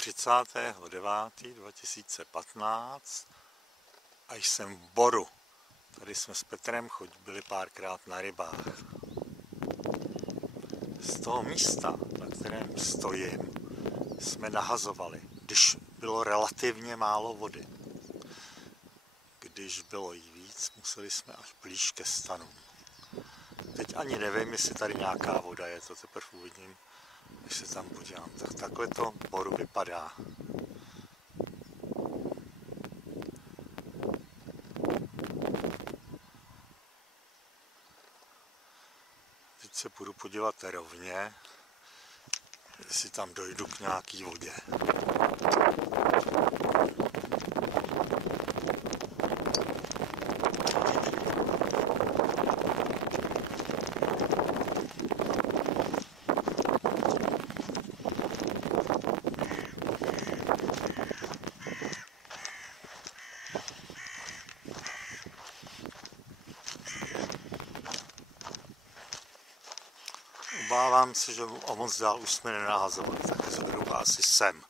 30.9.2015 a jsem v Boru. Tady jsme s Petrem byli párkrát na rybách. Z toho místa, na kterém stojím, jsme nahazovali, když bylo relativně málo vody. Když bylo jí víc, museli jsme až blíž ke stanům. Teď ani nevím, jestli tady nějaká voda je, to teprve uvidím, když se tam podívám. Tak takhle to v Boru vypadá. Teď se půjdu podívat rovně, jestli tam dojdu k nějaký vodě. Obávám se, že o moc dál už jsme nenahazovali, tak zhruba asi sem.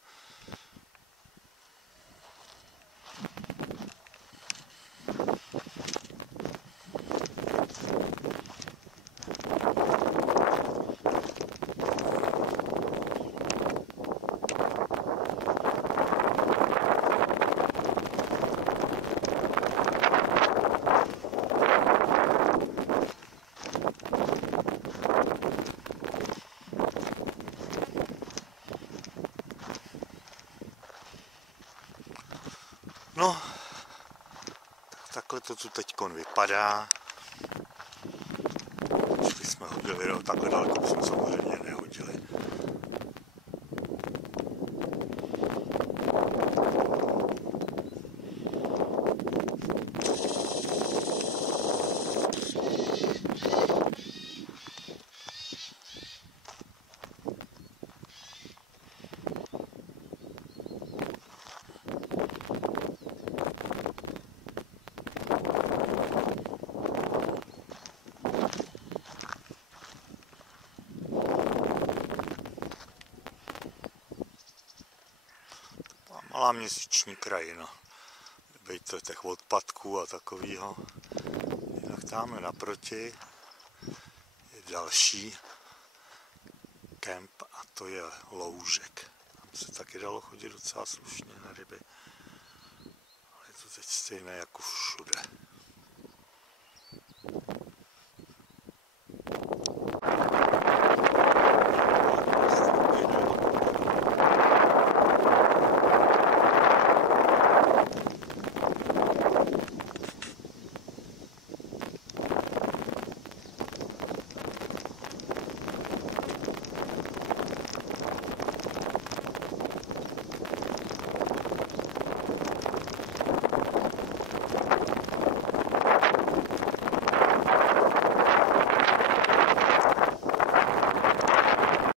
No, takhle to tu teďkon vypadá. Když jsme hodili, takhle daleko jsme samozřejmě nehodili. Malá měsíční krajina, bejte těch odpadků a takovýho. Jinak tamhle naproti je další kemp a to je Loužek. Tam se taky dalo chodit docela slušně na ryby, ale je to teď stejné jako všude.